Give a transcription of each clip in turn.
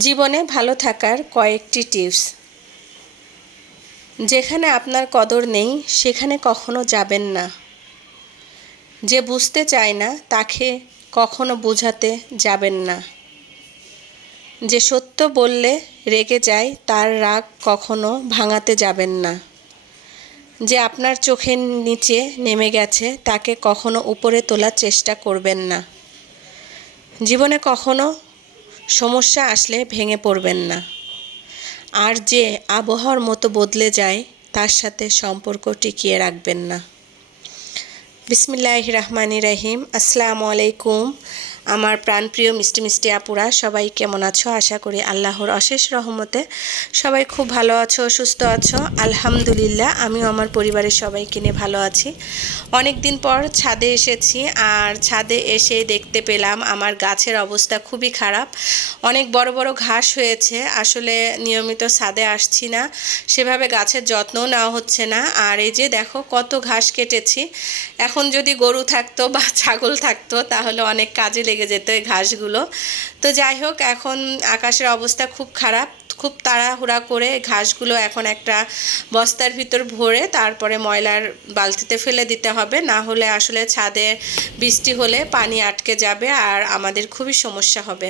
জীবনে ভালো থাকার কয়েকটি টিপস। যেখানে আপনার কদর নেই, সেখানে কখনো যাবেন না। যে বুঝতে চায় না, তাকে কখনো বোঝাতে যাবেন না। যে সত্য বললে রেগে যায়, তার রাগ কখনো ভাঙাতে যাবেন না। যে আপনার চোখের নিচে নেমে গেছে, তাকে কখনো উপরে তোলার চেষ্টা করবেন না। জীবনে কখনো সমস্যা আসলে ভেঙে পড়বেন না। আর যে আবহাওয়ার মতো বদলে যায়, তার সাথে সম্পর্ক টিকিয়ে রাখবেন না। বিসমিল্লাহ রহমানি রাহিম। আসসালামু আলাইকুম। আমার প্রাণপ্রিয় মিষ্টি মিষ্টি আপুরা, সবাই কেমন আছো? আশা করি আল্লাহর অশেষ রহমতে সবাই খুব ভালো আছো, সুস্থ আছো। আলহামদুলিল্লাহ, আমিও আমার পরিবারের সবাইকে নিয়ে ভালো আছি। অনেক দিন পর ছাদে এসেছি আর ছাদে এসে দেখতে পেলাম আমার গাছের অবস্থা খুবই খারাপ। অনেক বড় বড় ঘাস হয়েছে, আসলে নিয়মিত ছাদে আসছি না। সেভাবে গাছের যত্নও নেওয়া হচ্ছে না। আর এই যে দেখো কত ঘাস কেটেছি। এখন যদি গরু থাকতো বা ছাগল থাকতো, তাহলে অনেক কাজে লেগে যেত এই ঘাসগুলো। তো যাই হোক, এখন আকাশের অবস্থা খুব খারাপ। খুব তাড়াহুড়া করে ঘাসগুলো এখন একটা বস্তার ভিতর ভরে তারপরে ময়লার বালতিতে ফেলে দিতে হবে। না হলে আসলে ছাদে বৃষ্টি হলে পানি আটকে যাবে আর আমাদের খুবই সমস্যা হবে।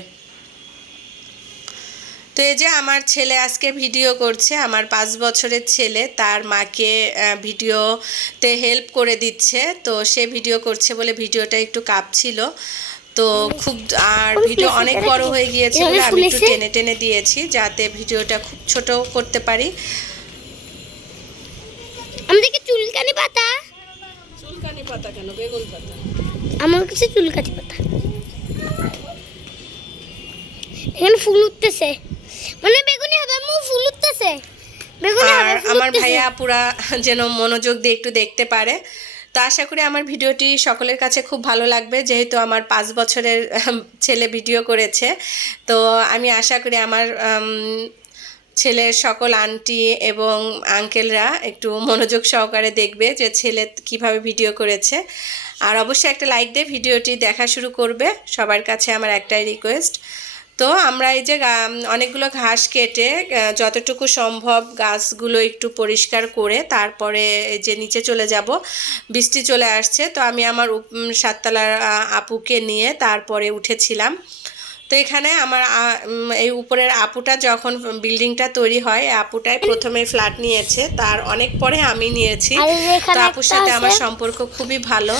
তো এই যে আমার ছেলে আজকে ভিডিও করছে, আমার পাঁচ বছরের ছেলে, তার মাকে ভিডিওতে হেল্প করে দিচ্ছে। তো সে ভিডিও করছে বলে ভিডিওটা একটু কাঁপছিল। তো খুব আর ভিডিও অনেক বড় হয়ে গিয়েছে বলে আমি একটু টেনে টেনে দিয়েছি যাতে ভিডিওটা খুব ছোট করতে পারি। আমাদেরকে চুলকানি পাতা। চুলকানি পাতা কেন? বেগুন পাতা। আমার কাছে চুলকানি পাতা। এখানে ফুল উঠতেছে। মানে বেগুনি হবে মু ফুল উঠতেছে। বেগুনি আর হবে আমার ভাইয়া পুরা যেন মনোযোগ দিয়ে একটু দেখতে পারে। তো আশা করি আমার ভিডিওটি সকলের কাছে খুব ভালো লাগবে যেহেতু আমার পাঁচ বছরের ছেলে ভিডিও করেছে। তো আমি আশা করি আমার আম, ছেলের সকল আন্টি এবং আঙ্কেলরা একটু মনোযোগ সহকারে দেখবে যে ছেলে কীভাবে ভিডিও করেছে। আর অবশ্যই একটা লাইক দিয়ে ভিডিওটি দেখা শুরু করবে। সবার কাছে আমার একটাই রিকোয়েস্ট তো আমরা এই যে অনেকগুলো ঘাস কেটে যতটুকু সম্ভব গাছগুলো একটু পরিষ্কার করে তারপরে যে নিচে চলে যাব। বৃষ্টি চলে আসছে, তো আমি আমার সাততলার আপুকে নিয়ে তারপরে উঠেছিলাম। তো এখানে আমার এই উপরের আপুটা যখন বিল্ডিংটা তৈরি হয় আপুটাই প্রথমে ফ্ল্যাট নিয়েছে। তার অনেক পরে আমি নিয়েছি। তো আপুর সাথে আমার সম্পর্ক খুবই ভালো।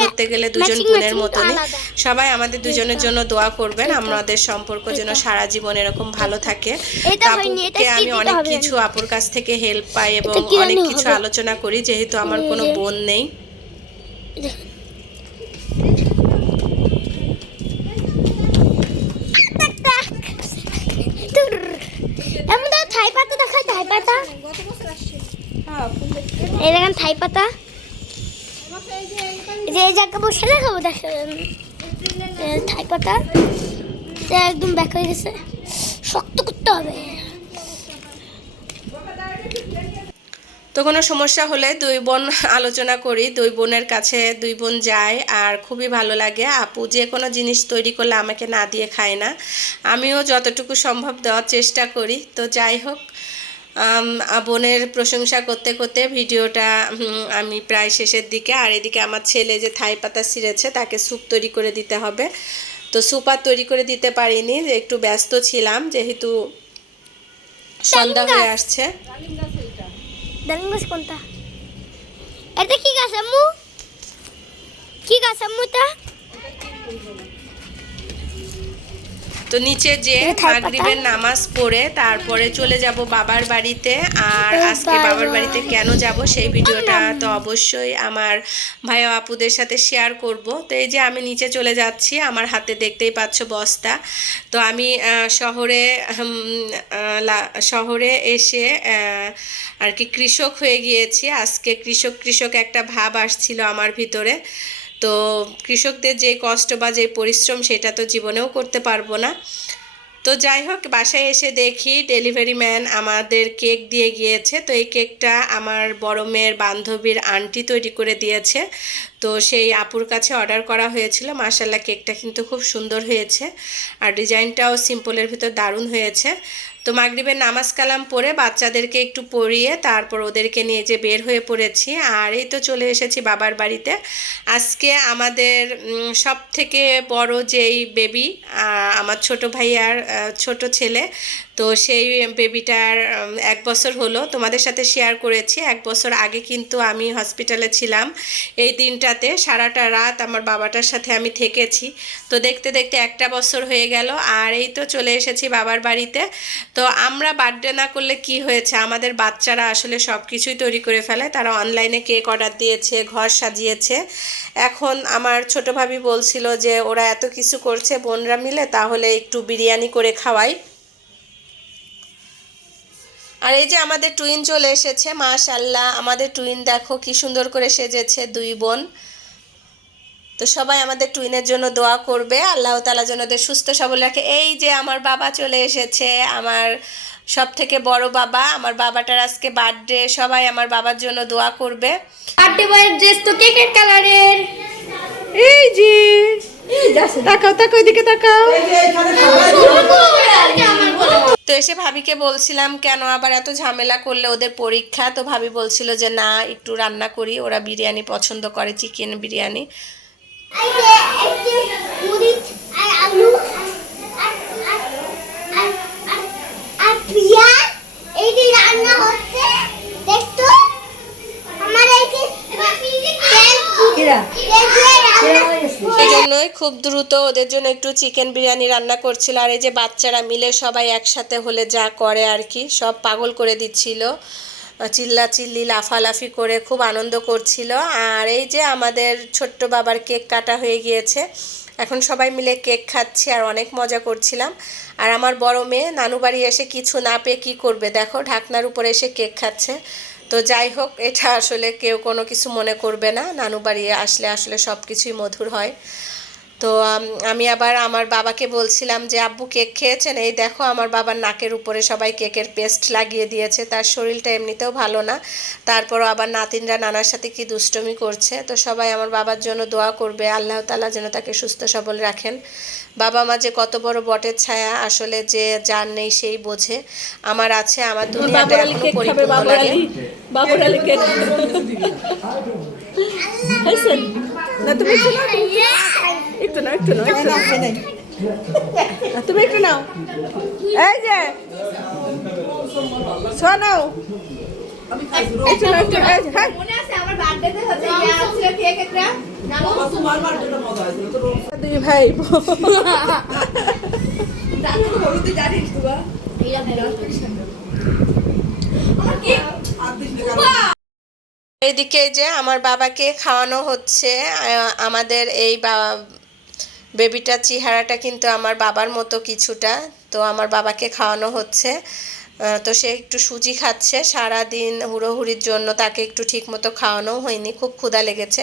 ধরতে গেলে দুজন বোনের মতনই। সবাই আমাদের দুজনের জন্য দোয়া করবেন। আমাদের সম্পর্ক যেন সারা জীবন এরকম ভালো থাকে। আপুকে আমি অনেক কিছু আপুর কাছ থেকে হেল্প পাই এবং অনেক কিছু আলোচনা করি যেহেতু আমার কোনো বোন নেই। এই দেখেন থাই পাতা। যে এই জায়গা বসে দেখাবো দেখেন। থাই পাতা। একদম ব্যাক হয়ে গেছে। শক্ত করতে হবে। তো কোনো সমস্যা হলে দুই বোন আলোচনা করি। দুই বোনের কাছে দুই বোন যায় আর খুবই ভালো লাগে। আপু যে কোনো জিনিস তৈরি করলে আমাকে না দিয়ে খায় না। আমিও যতটুকু সম্ভব দেওয়ার চেষ্টা করি। তো যাই হোক বোনের প্রশংসা করতে করতে ভিডিওটা আমি প্রায় শেষের দিকে আর এদিকে আমার ছেলে যে থাই পাতা ছিঁড়েছে তাকে স্যুপ তৈরি করে দিতে হবে। তো স্যুপ আর তৈরি করে দিতে পারিনি একটু ব্যস্ত ছিলাম যেহেতু সন্ধ্যা হয়ে আসছে। কোনটা? এটা কি গাছ আম্মু? কি গাছ আম্মু তো নিচে যে মাগরিবের নামাজ পড়ে তারপরে চলে যাব বাবার বাড়িতে। আর আজকে বাবার বাড়িতে কেন যাব সেই ভিডিওটা তো অবশ্যই আমার ভাই ও আপুদের সাথে শেয়ার করব। তো এই যে আমি নিচে চলে যাচ্ছি আমার হাতে দেখতেই পাচ্ছ বস্তা। তো আমি শহরে শহরে এসে আর কি কৃষক হয়ে গিয়েছি। আজকে কৃষক কৃষক একটা ভাব আসছিল আমার ভিতরে। তো কৃষকদের যে কষ্ট বা যে পরিশ্রম সেটা তো জীবনেও করতে পারব না। তো যাই হোক, বাসায় এসে দেখি ডেলিভারি ম্যান আমাদের কেক দিয়ে গিয়েছে। তো এই কেকটা আমার বড় মেয়ের বান্ধবীর আন্টি তৈরি করে দিয়েছে। তো সেই আপুর কাছে অর্ডার করা হয়েছিল। মার্শাল্লাহ কেকটা কিন্তু খুব সুন্দর হয়েছে আর ডিজাইনটাও সিম্পলের ভিতর দারুণ হয়েছে। তো মাগরিবের নামাজ কালাম পরে বাচ্চাদেরকে একটু পড়িয়ে তারপর ওদেরকে নিয়ে যে বের হয়ে পড়েছি আর এই তো চলে এসেছি বাবার বাড়িতে। আজকে আমাদের সব থেকে বড় যেই বেবি আমার ছোট ভাইয়ার ছোট ছেলে তো সেই বেবিটার এক বছর হলো তোমাদের সাথে শেয়ার করেছি। এক বছর আগে কিন্তু আমি হসপিটালে ছিলাম। এই দিনটাতে সারাটা রাত আমার বাবাটার সাথে আমি থেকেছি। তো দেখতে দেখতে একটা বছর হয়ে গেল আর এই তো চলে এসেছি বাবার বাড়িতে। তো আমরা বার্থডে না করলে কি হয়েছে? আমাদের বাচ্চারা আসলে সব কিছুই তৈরি করে ফেলে। তারা অনলাইনে কেক অর্ডার দিয়েছে, ঘর সাজিয়েছে। এখন আমার ছোটো ভাবি বলছিল যে, ওরা এত কিছু করছে বোনরা মিলে, তাহলে একটু বিরিয়ানি করে খাওয়াই। আর এই যে আমাদের টুইন চলে এসেছে মাশাল্লাহ আমাদের টুইন দেখো কি সুন্দর করে সেজেছে দুই বোন। তো সবাই আমাদের টুইনের জন্য দোয়া করবে। আল্লাহ তালা যেন ওদের সুস্থ সবল রাখে। এই যে আমার বাবা চলে এসেছে আমার সব থেকে বড় বাবা আমার বাবাটার আজকে বার্থডে সবাই আমার বাবার জন্য দোয়া করবে। বার্থডে বয়ের ড্রেস তো কেকের কালারের এই যে। তাকাও তাকাও এদিকে তাকাও। তো এসে ভাবিকে বলছিলাম কেন আবার এত ঝামেলা করলে ওদের পরীক্ষা? তো ভাবি বলছিল যে না একটু রান্না করি ওরা বিরিয়ানি পছন্দ করে চিকেন বিরিয়ানি। এই যে একটু মরিচ আর আলু আর আর আর আর আর পেঁয়াজ এই যে রান্না হচ্ছে দেখতো আমার এই যে তেল তেল দিয়ে রান্না এই জন্যই খুব দ্রুত ওদের জন্য একটু চিকেন বিরিয়ানি রান্না করছিল। আর এই যে বাচ্চারা মিলে সবাই একসাথে হলে যা করে আর কি, সব পাগল করে দিচ্ছিল। চিল্লা চিল্লি লাফালাফি করে খুব আনন্দ করছিল। আর এই যে আমাদের ছোট্ট বাবার কেক কাটা হয়ে গিয়েছে, এখন সবাই মিলে কেক খাচ্ছি আর অনেক মজা করছিলাম। আর আমার বড় মেয়ে নানু বাড়ি এসে কিছু না পেয়ে কী করবে দেখো, ঢাকনার উপরে এসে কেক খাচ্ছে। তো যাই হোক, এটা আসলে কেউ কোনো কিছু মনে করবে না। নানু বাড়ি আসলে আসলে সব কিছুই মধুর হয়। তো আমি আবার আমার বাবাকে বলছিলাম যে আব্বু কেক খেয়েছেন? এই দেখো আমার বাবার নাকের উপরে সবাই কেকের পেস্ট লাগিয়ে দিয়েছে। তার শরীরটা এমনিতেও ভালো না। তারপরও আবার নাতিনরা নানার সাথে কি দুষ্টমি করছে। তো সবাই আমার বাবার জন্য দোয়া করবে। আল্লাহ তালা যেন তাকে সুস্থ সবল রাখেন। বাবা মা যে কত বড় বটের ছায়া আসলে যে যার নেই সেই বোঝে। আমার আছে আমার দুনিয়াটা এখনও পরিপূর্ণ লাগে বাবুর আলী কেক খাইছেন? না তুমি একটু একটু তুমি একটু নাও। এই যে শোনাও হ্যাঁ। ভাই এদিকে যে আমার বাবাকে খাওয়ানো হচ্ছে আমাদের এই বেবিটার চেহারাটা কিন্তু আমার বাবার মতো কিছুটা। তো আমার বাবাকে খাওয়ানো হচ্ছে। তো সে একটু সুজি খাচ্ছে। সারা দিন হুড়োহুড়ির জন্য তাকে একটু ঠিক মতো খাওয়ানো হয়নি। খুব ক্ষুধা লেগেছে।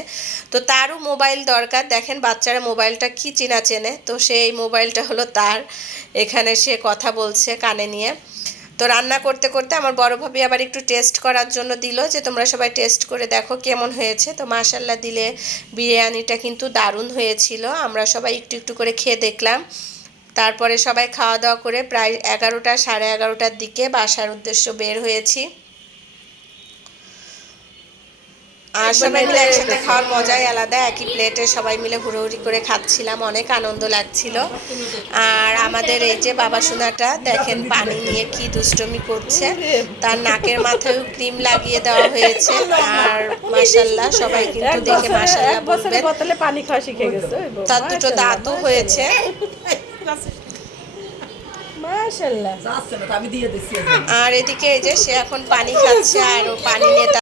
তো তারও মোবাইল দরকার। দেখেন, বাচ্চারা মোবাইলটা কি চেনা চেনে। তো সেই মোবাইলটা হলো তার। এখানে সে কথা বলছে কানে নিয়ে। তো রান্না করতে করতে আমার বড় ভাবি আবার একটু টেস্ট করার জন্য দিল যে, তোমরা সবাই টেস্ট করে দেখো কেমন হয়েছে। তো মাশাল্লাহ দিলে বিরিয়ানিটা কিন্তু দারুণ হয়েছিল। আমরা সবাই একটু একটু করে খেয়ে দেখলাম। তারপরে সবাই খাওয়া দাওয়া করে প্রায় এগারোটা, সাড়ে এগারোটার দিকে বাসার উদ্দেশ্য বের হয়েছি। আর সবাই মিলে একসাথে খাওয়ার মজাই আলাদা একই প্লেটে সবাই মিলে হুড়োহুড়ি করে খাচ্ছিলাম অনেক আনন্দ লাগছিল। আর আমাদের এই যে বাবা সোনাটা দেখেন পানি নিয়ে কি দুষ্টমি করছে তার নাকের মাথায়ও ক্রিম লাগিয়ে দেওয়া হয়েছে। আর মাসাল্লাহ সবাই কিন্তু দেখে মাসাল্লাহ বোতলে পানি খাওয়া শিখে গেছে তার দুটো দাঁতও হয়েছে। মাশাল্লাহ আর এদিকে এই যে সে এখন পানি খাচ্ছে আর ও পানি নিয়ে